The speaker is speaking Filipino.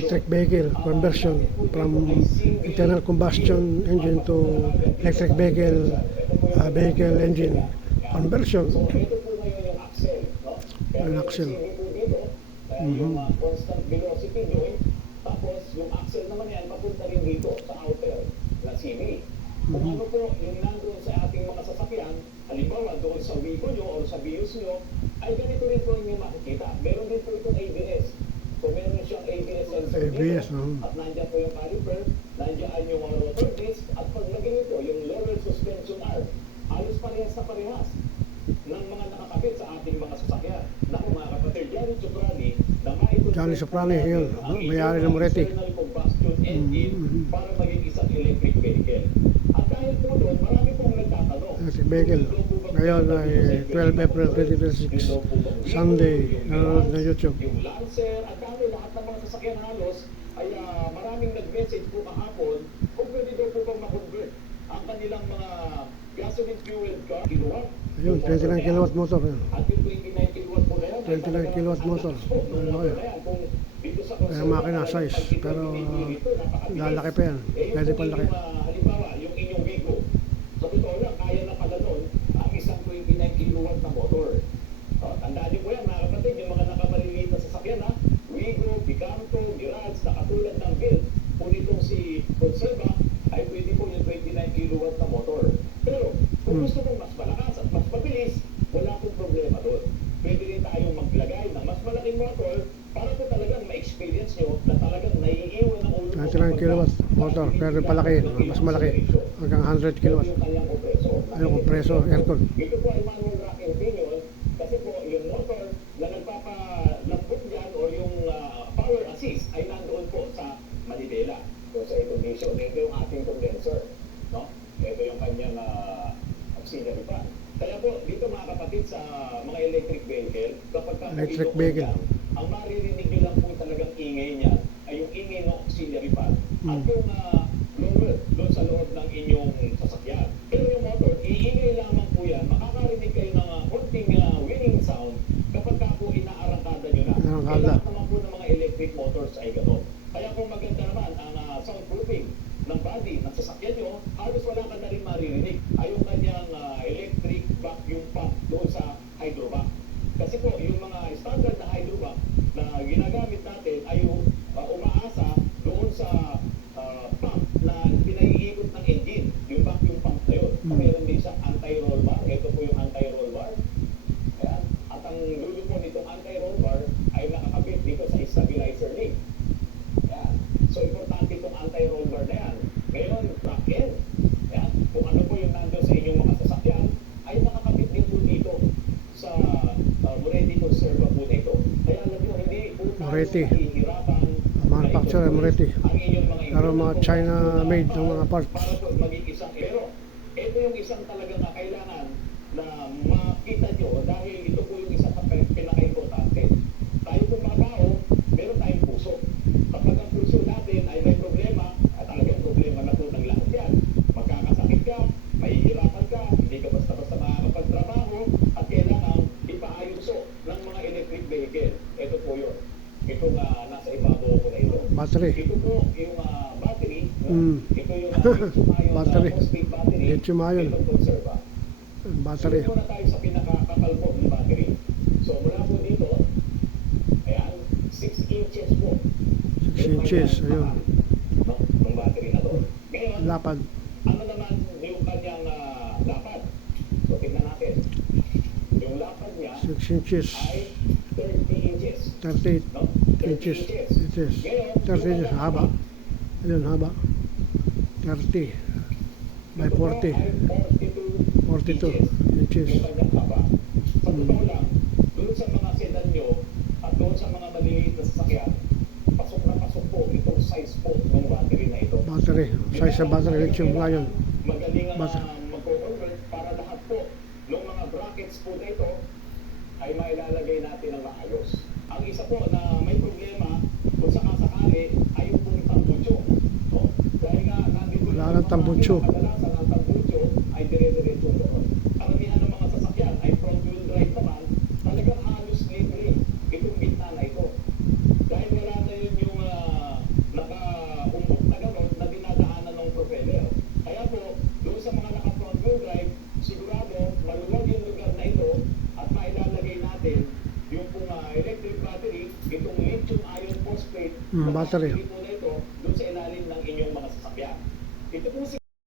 electric vehicle conversion from internal combustion engine to electric vehicle engine conversion. Ang axle. Yung constant velocity doon, tapos yung axle naman yan papunta rin dito sa outer na CV. Kung ano po yung nandun sa ating mga sasakyan, halimbawa doon sa Wigo nyo o sa Vios nyo, ay ganito rin po yung makikita. Meron din po itong ABS. So meron siyang ABS sensor dito, at nandiyan po yung caliper, nandiyan yung rotor disc, at pag naging ito, yung lower suspension arm, halos parehas na parehas ng mga nakakabit sa ating mga sasakyan. Naku mga kapatid, Johnny Soprano, yun, mayari ng Moretti. Combustion engine para maging isang electric vehicle. At dahil po doon, marami pong nagtatanong. Electric vehicle. Ngayon ay 12 April 2026, Sunday, nanonood na YouTube. Yung Lancer, at dami lahat ng mga sasakyan halos, ay maraming nag-message po kahapon kung pwede daw po bang ma-convert ang kanilang mga gasoline fueled car, kilowatt. Ayun, 29 kilowatt motor. At yung 29 kilowatt po na yan, 29 kilowatt motor. Ano kaya? Kaya makina size, pero lalaki pa yan. Pwede pa laki. Halimbawa, yung inyong Wigo. Sa totoo lang, kaya na pala nun ang isang 29 kilowatt na motor. Tandaan niyo po yan, mga kapatid, yung mga nakamaliliit na sasakyan, ha? Wigo, Picanto, Mirage, na katulad ng build. Kung itong si Conserva, ay pwede po yung 29 kilowatt na motor. Pero, kung gusto mong mas malakas at mas mabilis, wala pong problema doon. Pwede rin tayong maglagay ng mas malaking motor para po talagang ma-experience nyo na talagang naiiwan ng ulo. 29 kilowatt motor, pero palaki, mas malaki. Hanggang 100 kilowatt. Ayun, kompreso, aircon. Ito po ay manual rack and pinion kasi po yung motor na nagpapalambot dyan o yung power assist ay nandoon po sa manibela. So sa ignition, ito yung ating condenser. No? Ito yung kanyang auxiliary fan. Kaya po, dito mga kapatid sa mga electric vehicle, kapag Electric vehicle. ang maririnig nyo lang po talagang ingay niya ay yung ingay ng auxiliary fan at yung lower doon sa loob ng inyong sasakyan. Pero yung motor, iingay lamang po yan. Makakarinig kayo ng konting winning sound kapag ka po inaarangkada nyo na. Kailangan naman po ng mga electric motors ay gano'n. Kaya kung maganda naman ang soundproofing ng body ng sasakyan nyo, halos wala ka na rin maririnig. Ay yung kanyang electric vacuum pump doon sa hydrovac. Kasi po, yung mga standard na hydrovac na ginagamit natin ay umaasa doon sa pump na pinaiikot ng engine, yung vacuum pump na yun. Mayroon din siya anti-roll bar. Ito po yung anti-roll bar. Ayan. At ang dulo po nitong anti-roll bar ay nakakabit dito sa stabilizer link. Ayan. So, importante itong anti-roll bar na yan. Ngayon, back end. Ayan. Kung ano po yung nandun sa inyong mga sasakyan, ay nakakabit din po dito sa Moretti Conserva po na ito. Kaya alam nyo, hindi po Moretti. hihirapan Manufacturer Moretti. ang inyong mga Pero mga China made ng mga parts. para po maging isang pero ito yung isang talaga na kailangan na makita nyo dahil ito po yung isang pinaka-importante. Tayo po mga tao, meron tayong puso. Kapag ang puso natin ay may problema, at talagang problema na po ng lahat yan. Magkakasakit ka, mahihirapan ka, hindi ka basta-basta makakapagtrabaho, at kailangan ipaayuso ng mga electric vehicle. Ito po yun. Ito nga nasa ibabaw ko na ito. Battery. Ito po yung battery. No? Ito yung lithium-ion Battery. phosphate battery. Lithium-ion. Itong Conserva. Battery. So, muna tayo sa pinakakapal po ng battery. So, mula po dito, ayan, 6 inches po. 6 inches, ayun. No? Ng battery na to. Ngayon, Lapad. ano naman yung kanyang lapad? So, tingnan natin. Yung lapad niya 6 inches. ay 30 inches. 38 No? 30 inches. inches. Inches. Ngayon, 30 inches. Haba. Ayun, haba. 30 by 40. 42 inches. Yung kanyang haba. Sa totoo lang, doon sa mga sedan nyo at doon sa mga maliliit na sasakyan, pasok na pasok po itong size po ng battery na ito. Battery. Size sa battery. Lithium-ion. Magaling ang Battery. mag-convert para lahat po ng mga brackets po na ito ay mailalagay natin ng maayos. Ang isa po na may problema kung sakasakali ay yung pong tambucho. No? Dahil nga nandito Wala nang tambucho. Kadalasan ang tambucho ay dire-diretso doon. Karamihan ng mga sasakyan ay front wheel drive naman, talagang halos libre itong gitna na ito. Dahil wala na yun yung battery. Nakasakili po na ito doon sa ilalim ng inyong mga sasakyan. Ito po si